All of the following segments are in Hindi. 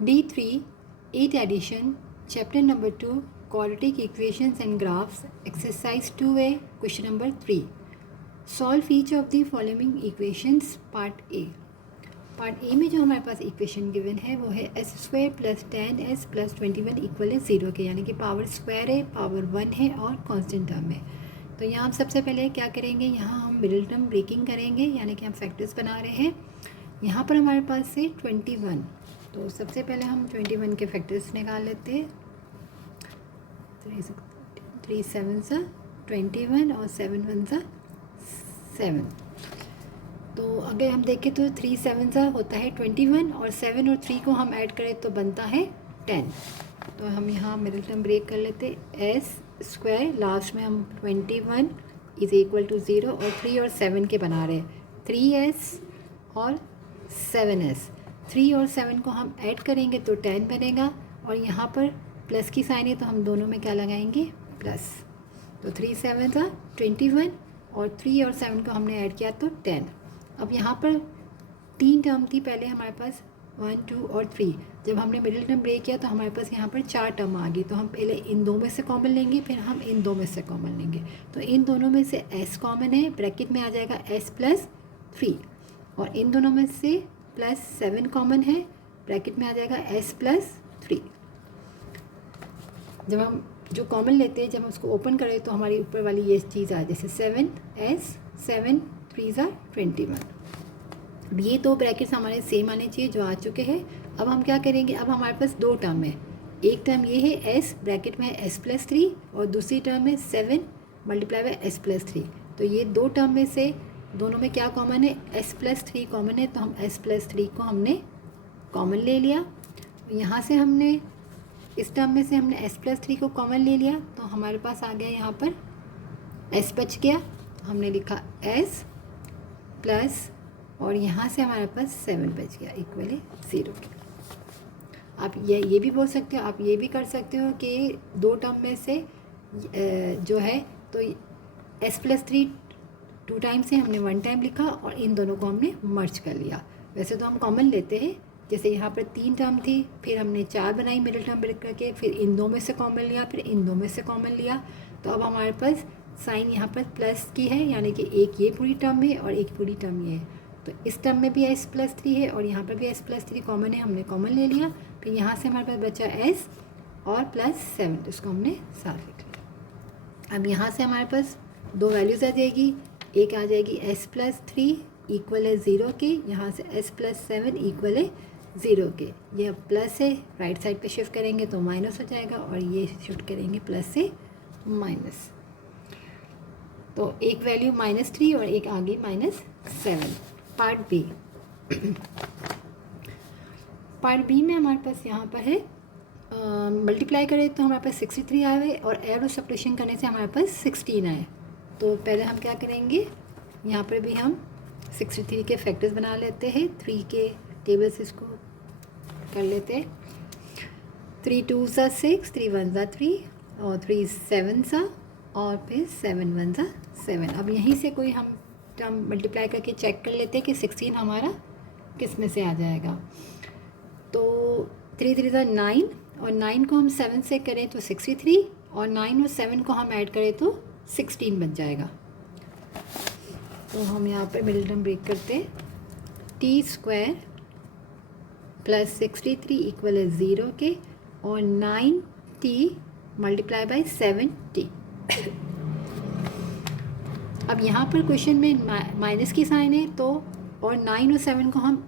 D3 8th edition, chapter number 2, quadratic equations and graphs, exercise 2a, question number 3. Solve each of the following equations, part A. Part A में जो हमारे पास इक्वेशन गिवन है वो है S square plus 10s plus 21 equal है 0 के, यानी कि पावर स्क्वायर है, पावर 1 है और कांस्टेंट टर्म है। तो यहाँ हम सबसे पहले क्या करेंगे, यहाँ हम मिडिल टर्म ब्रेकिंग करेंगे, यानी कि हम फैक्टर्स बना रहे हैं। यहाँ पर हमारे पास से 21, तो सबसे पहले हम 21 के फैक्टर्स निकाल लेते हैं। 3 7 सा 21 और 7 1 सा 7। तो अगर हम देखें तो 3 7 सा होता है 21 और 7 और 3 को हम ऐड करें तो बनता है 10। तो हम यहाँ मिडिल टर्म ब्रेक कर लेते, एस स्क्वायर लास्ट में हम 21 इज़ इक्वल टू 0 और 3 और 7 के बना रहे हैं 3s और 7s। 3 और 7 को हम ऐड करेंगे तो 10 बनेगा और यहाँ पर प्लस की साइन है तो हम दोनों में क्या लगाएंगे, प्लस। तो 3 7 था 21 और 3 और 7 को हमने ऐड किया तो 10। अब यहाँ पर 3 टर्म थी पहले हमारे पास 1 2 और 3। जब हमने मिडिल टर्म ब्रेक किया तो हमारे पास यहाँ पर 4 टर्म आ गई, तो हम पहले इन दो में से कॉमन लेंगे, फिर हम इन दो में से कॉमन लेंगे। तो इन दोनों में से s कॉमन है, ब्रैकेट में आ जाएगा s प्लस 3, और इन दोनों में से प्लस 7 कॉमन है, ब्रैकेट में आ जाएगा s प्लस 3। जब हम जो कॉमन लेते हैं, जब हम उसको ओपन करें तो हमारी ऊपर वाली ये चीज़ आ, जैसे 7s 7 3 ज़ा 21। अब ये दो ब्रैकेट्स हमारे सेम आने चाहिए जो आ चुके हैं। अब हम क्या करेंगे, अब हमारे पास दो टर्म है, एक टर्म ये है s, ब्रैकेट में है s प्लस 3, और दूसरी टर्म है 7 मल्टीप्लाई बाय s प्लस 3। तो ये दो टर्म में से दोनों में क्या कॉमन है, s प्लस 3 कॉमन है, तो हम s प्लस 3 को हमने कॉमन ले लिया। यहाँ से हमने इस टर्म में से हमने s प्लस 3 को कॉमन ले लिया, तो हमारे पास आ गया यहाँ पर s बच गया, हमने लिखा s प्लस, और यहाँ से हमारे पास 7 बच गया इक्वल है 0। आप ये भी बोल सकते हो, आप ये भी कर सकते हो कि दो टर्म में से जो है तो s प्लस 3 2 टाइम से हमने 1 टाइम लिखा और इन दोनों को हमने मर्ज कर लिया। वैसे तो हम कॉमन लेते हैं, जैसे यहाँ पर 3 टर्म थी, फिर हमने 4 बनाई मिडिल टर्म ब्रेक करके, फिर इन दो में से कॉमन लिया, फिर इन दो में से कॉमन लिया। तो अब हमारे पास साइन यहाँ पर प्लस की है, यानी कि एक ये पूरी टर्म है और एक पूरी टर्म ये है। तो इस टर्म में भी s प्लस 3 है और यहाँ पर भी s प्लस 3 कॉमन है, हमने कॉमन ले लिया। फिर यहाँ से हमारे पास बचा s और प्लस 7, तो इसको हमने साथ लिख लिया। अब यहाँ से हमारे पास दो वैल्यूज़ आ जाएगी, एक आ जाएगी s प्लस 3 इक्वल है 0 के, यहाँ से s प्लस 7 इक्वल है 0 के। ये अब प्लस है, राइट साइड पे शिफ्ट करेंगे तो माइनस हो जाएगा, और ये शिफ्ट करेंगे प्लस से माइनस। तो एक वैल्यू -3 और एक आ गई -7। पार्ट बी, पार्ट बी में हमारे पास यहाँ पर है मल्टीप्लाई करें तो हमारे पास 63 आए हुए, और एड और सब्ट्रैक्शन करने से हमारे पास 16 आए। तो पहले हम क्या करेंगे, यहाँ पर भी हम 63 के फैक्टर्स बना लेते हैं, 3 के टेबल से इसको कर लेते हैं। 3 2 सा 6, 3 1 सा 3 और 3 7 सा, और फिर 7 1 सा 7। अब यहीं से कोई हम टर्म मल्टीप्लाई करके चेक कर लेते हैं कि 16 हमारा किस में से आ जाएगा। तो 3 3 सा 9, और 9 को हम 7 से करें तो 63, और 9 और 7 को हम ऐड करें तो 16 बन जाएगा। तो हम यहाँ पर मिडिल टर्म ब्रेक करते हैं, t स्क्वायर प्लस 63 इक्वल है 0 के, और 9t मल्टीप्लाई बाई 7t। अब यहाँ पर क्वेश्चन में माइनस की साइन है, तो और 9 और 7 को हम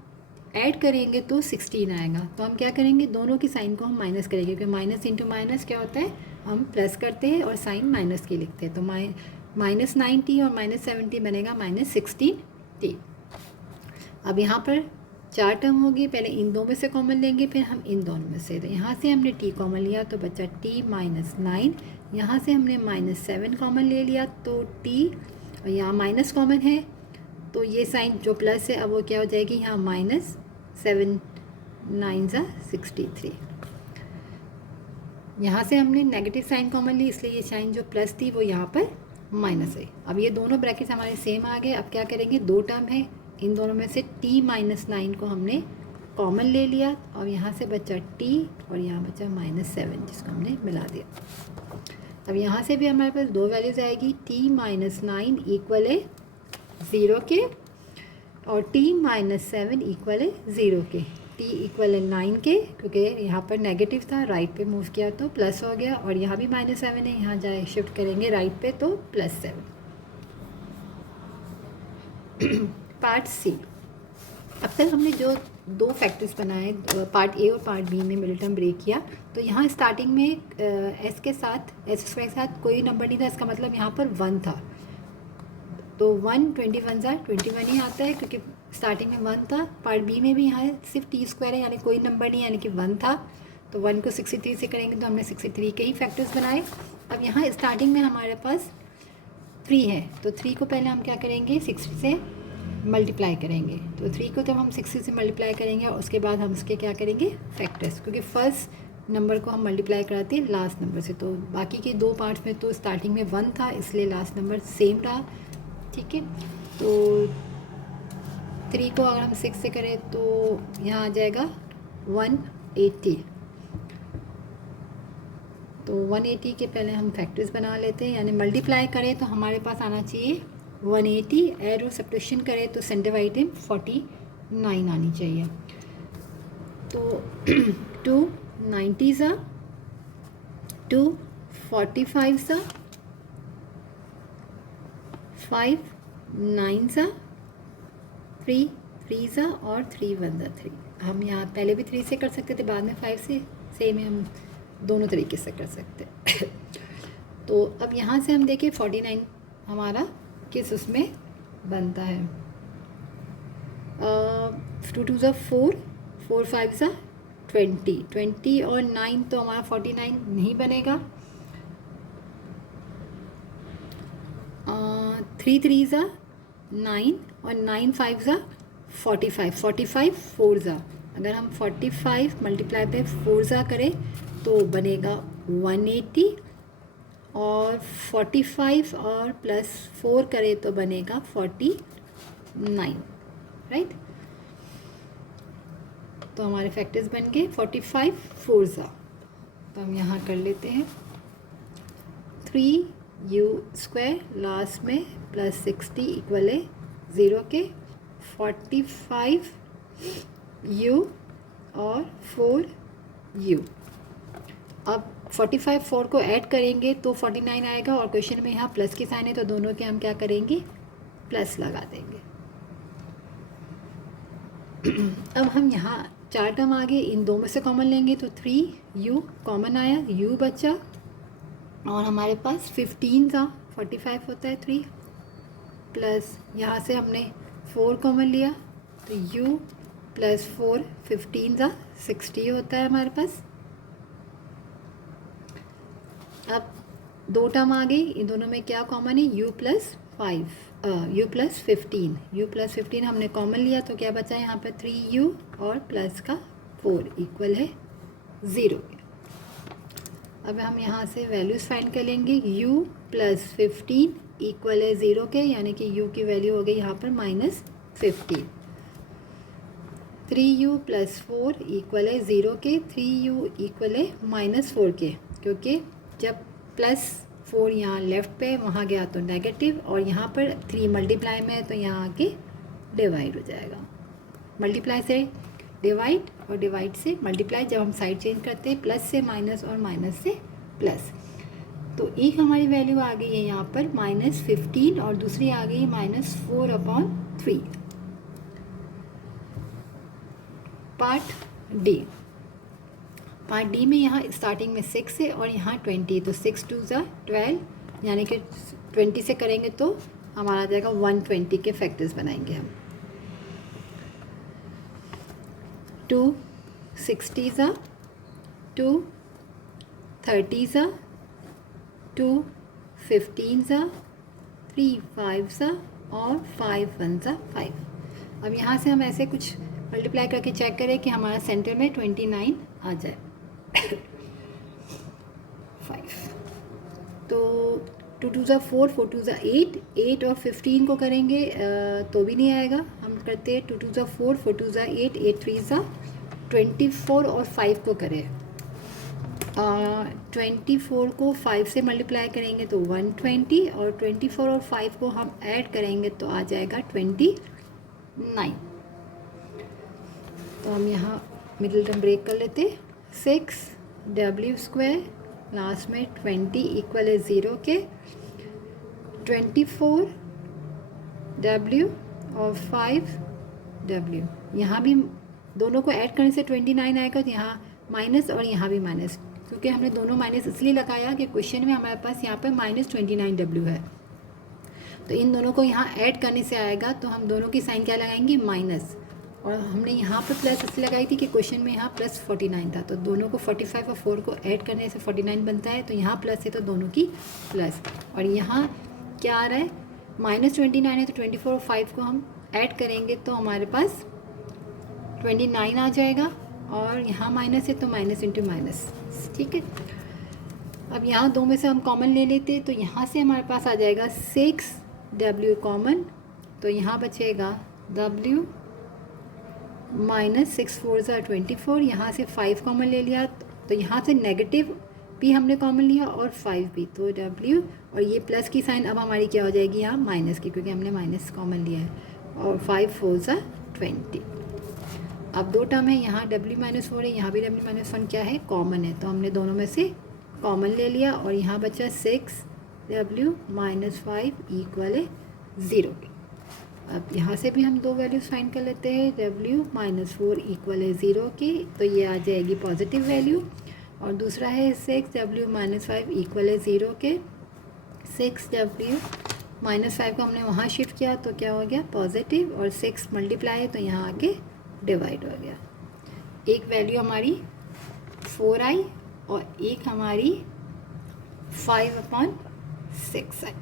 ऐड करेंगे तो 16 आएगा। तो हम क्या करेंगे, दोनों की साइन को हम माइनस करेंगे, क्योंकि माइनस इंटू माइनस क्या होता है, हम प्लस करते हैं और साइन माइनस की लिखते हैं। तो -9t और -7t बनेगा -16t। अब यहाँ पर 4 टर्म होगी, पहले इन दो में से कॉमन लेंगे, फिर हम इन दोनों में से। तो यहाँ से हमने t कॉमन लिया तो बचा t -9, यहाँ से हमने -7 कॉमन ले लिया तो t, और यहाँ माइनस कॉमन है तो ये साइन जो प्लस है अब वो क्या हो जाएगी, यहाँ -7 9 ज़ा 63। यहाँ से हमने नेगेटिव साइन कॉमन ली, इसलिए ये साइन जो प्लस थी वो यहाँ पर माइनस है। अब ये दोनों ब्रैकेट्स हमारे सेम आ गए। अब क्या करेंगे, दो टर्म है, इन दोनों में से t -9 को हमने कॉमन ले लिया और यहाँ से बचा t और यहाँ बचा -7 जिसको हमने मिला दिया। अब यहाँ से भी हमारे पास दो वैल्यूज़ आएगी, t -9 इक्वल है 0 के और t -7 इक्वल है 0 के। t इक्वल है 9 के, क्योंकि यहाँ पर नेगेटिव था, राइट पे मूव किया तो प्लस हो गया, और यहाँ भी -7 है, यहाँ जाए शिफ्ट करेंगे राइट पे तो +7। Part c. अब तक हमने जो दो फैक्टर्स बनाए, पार्ट ए और पार्ट बी में मिडिल टर्म ब्रेक किया, तो यहाँ स्टार्टिंग में एस के साथ एस स्क्वायर के साथ कोई नंबर नहीं था, इसका मतलब यहाँ पर 1 था, तो 1 21 ही आता है क्योंकि स्टार्टिंग में 1 था। पार्ट बी में भी यहाँ सिर्फ टी स्क्वायर है, यानी कोई नंबर नहीं, यानी कि 1 था, तो 1 को 63 से करेंगे तो हमने 63 के ही फैक्टर्स बनाए। अब यहाँ स्टार्टिंग में हमारे पास 3 है, तो 3 को पहले हम क्या करेंगे 60 से मल्टीप्लाई करेंगे, तो 3 को जब हम 60 से मल्टीप्लाई करेंगे और उसके बाद हम उसके क्या करेंगे फैक्टर्स, क्योंकि फर्स्ट नंबर को हम मल्टीप्लाई कराते हैं लास्ट नंबर से, तो बाकी के दो पार्ट्स में तो स्टार्टिंग में 1 था इसलिए लास्ट नंबर सेम रहा। ठीक है, तो 3 को अगर हम 6 से करें तो यहाँ आ जाएगा 180, तो 180 के पहले हम फैक्टर्स बना लेते हैं, यानी मल्टीप्लाई करें तो हमारे पास आना चाहिए 180, ऐड और सब्ट्रैक्शन करें तो सेंटर आइटम 49 आनी चाहिए। तो 2 90 सा, 2 45 सा, 5 9 सा, 3 3 सा और 3 1 सा 3। हम यहाँ पहले भी 3 से कर सकते थे, बाद में 5 से, सेम है, हम दोनों तरीके से कर सकते हैं। तो अब यहाँ से हम देखें 49 हमारा किस उसमें बनता है, 2 2 ज़ा 4, 4 5 ज़ा 20, 20 और 9 तो हमारा 49 नहीं बनेगा, 3 3 ज़ा 9 और 9 5 ज़ा 45, 45 4 ज़ा, अगर हम 45 मल्टीप्लाई पे 4 ज़ा करें तो बनेगा 180, और 45 और प्लस 4 करें तो बनेगा 49, राइट। तो हमारे फैक्टर्स बन गए 45 4 ज़ा, तो हम यहाँ कर लेते हैं 3u² लास्ट में प्लस 60 इक्वल है 0 के, 45u और 4u। अब 45 4 को ऐड करेंगे तो 49 आएगा, और क्वेश्चन में यहाँ प्लस की साइन है तो दोनों के हम क्या करेंगे प्लस लगा देंगे। अब हम यहाँ 4 टर्म आगे इन दो में से कॉमन लेंगे तो 3u कॉमन आया, u बचा, और हमारे पास 15 था, 45 होता है 3, प्लस यहाँ से हमने 4 कॉमन लिया तो u प्लस 4 15 था 60 होता है हमारे पास। अब दो टर्म आ गई, इन दोनों में क्या कॉमन है, u प्लस 15, u प्लस 15 हमने कॉमन लिया तो क्या बचा है यहाँ पर 3u और प्लस का 4 इक्वल है 0। अब हम यहाँ से वैल्यूज़ फाइंड कर लेंगे, u प्लस 15 इक्वल है 0 के, यानी कि u की वैल्यू हो गई यहाँ पर -15, 3u प्लस 4 इक्वल है 0 के, 3u इक्वल है -4 के, क्योंकि जब +4 यहाँ लेफ़्ट पे वहाँ गया तो नेगेटिव, और यहाँ पर 3 मल्टीप्लाई में है तो यहाँ आके डिवाइड हो जाएगा, मल्टीप्लाई से डिवाइड और डिवाइड से मल्टीप्लाई, जब हम साइड चेंज करते हैं प्लस से माइनस और माइनस से प्लस, तो एक हमारी वैल्यू आ गई है यहाँ पर -15 और दूसरी आ गई -4/3। पार्ट डी में यहाँ स्टार्टिंग में 6 है और यहाँ 20, तो 6 2 ज़ा 12, यानी कि 20 से करेंगे तो हमारा आ जाएगा 120 के फैक्टर्स बनाएंगे हम, 2 60 ज़ा, 2 30 ज़ा, 2 15 ज़ा, 3 5 ज़ा और 5 1 ज़ा 5। अब यहाँ से हम ऐसे कुछ मल्टीप्लाई करके चेक करें कि हमारा सेंटर में 29 आ जाए। 5, तो 2 2 ज़ा 4, 4 2 ज़ा 8, 8 और 15 को करेंगे तो भी नहीं आएगा, हम काउंट करते हैं, 2 2 ज़ा 4, 4 2 ज़ा 8, 8 3 ज़ा 24 और 5 को करें 24 को 5 से मल्टीप्लाई करेंगे तो 120 और 24 और 5 को हम ऐड करेंगे तो आ जाएगा 29। तो हम यहाँ मिडिल टर्म ब्रेक कर लेते, 6w² लास्ट में 20 इक्वल है 0 के, 24w और 5w, यहाँ भी दोनों को ऐड करने से 29 आएगा, तो यहाँ माइनस और यहाँ भी माइनस, क्योंकि हमने दोनों माइनस इसलिए लगाया कि क्वेश्चन में हमारे पास यहाँ पे -29w है, तो इन दोनों को यहाँ ऐड करने से आएगा, तो हम दोनों की साइन क्या लगाएंगे, माइनस, और हमने यहाँ पे प्लस इसलिए लगाई थी कि क्वेश्चन में यहाँ +49 था, तो दोनों को 45 और 4 को ऐड करने से 49 बनता है, तो यहाँ प्लस है तो दोनों की प्लस, और यहाँ क्या आ रहा है, -29 है तो 24 और 5 को हम ऐड करेंगे तो हमारे पास 29 आ जाएगा, और यहाँ माइनस है तो माइनस इंटू माइनस, ठीक है। अब यहाँ दो में से हम कॉमन ले लेते हैं, तो यहाँ से हमारे पास आ जाएगा 6w कॉमन, तो यहाँ बचेगा w -6 4 ज़ा 24, यहाँ से 5 कॉमन ले लिया, तो यहाँ से नेगेटिव भी हमने कॉमन लिया और 5 भी, तो w और ये प्लस की साइन अब हमारी क्या हो जाएगी यहाँ माइनस की, क्योंकि हमने माइनस कॉमन लिया है, और 5 4 ज़ा 20। अब दो टर्म है, यहाँ w -4 है, यहाँ भी w -1 क्या है, कॉमन है, तो हमने दोनों में से कॉमन ले लिया, और यहाँ बचा 6w -5 इक्वल है 0। अब यहाँ से भी हम दो वैल्यूज फाइंड कर लेते हैं, w -4 इक्वल है 0 के, तो ये आ जाएगी पॉजिटिव वैल्यू, और दूसरा है 6w -5 इक्वल है 0 के, 6w -5 को हमने वहाँ शिफ्ट किया तो क्या हो गया पॉजिटिव, और 6 मल्टीप्लाई है तो यहाँ आके डिवाइड हो गया, एक वैल्यू हमारी 4 आई और एक हमारी 5/6 आई।